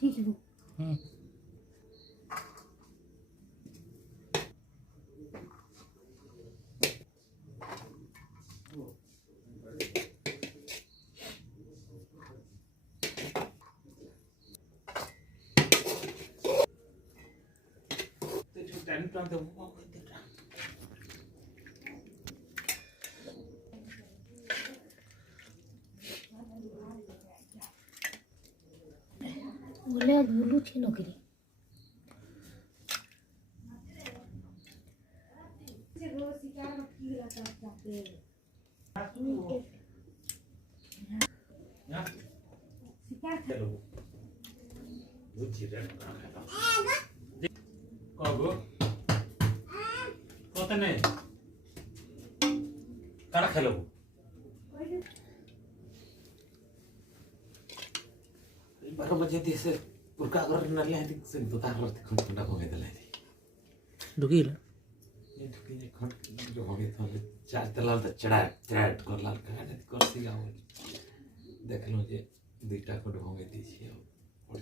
ठीक है। बोले बोलू छे नौकरी खेलो 12 बजे से पुरका कर नले है से बता करते खंड ठंडा हो गया ले दुखीला ये ठुकी खंड जो हो गया था चार तलाल तो चढ़ा चढ़ कर लाल का कर सी गाँव देख लो जे दुईटा खंड हो गई थी और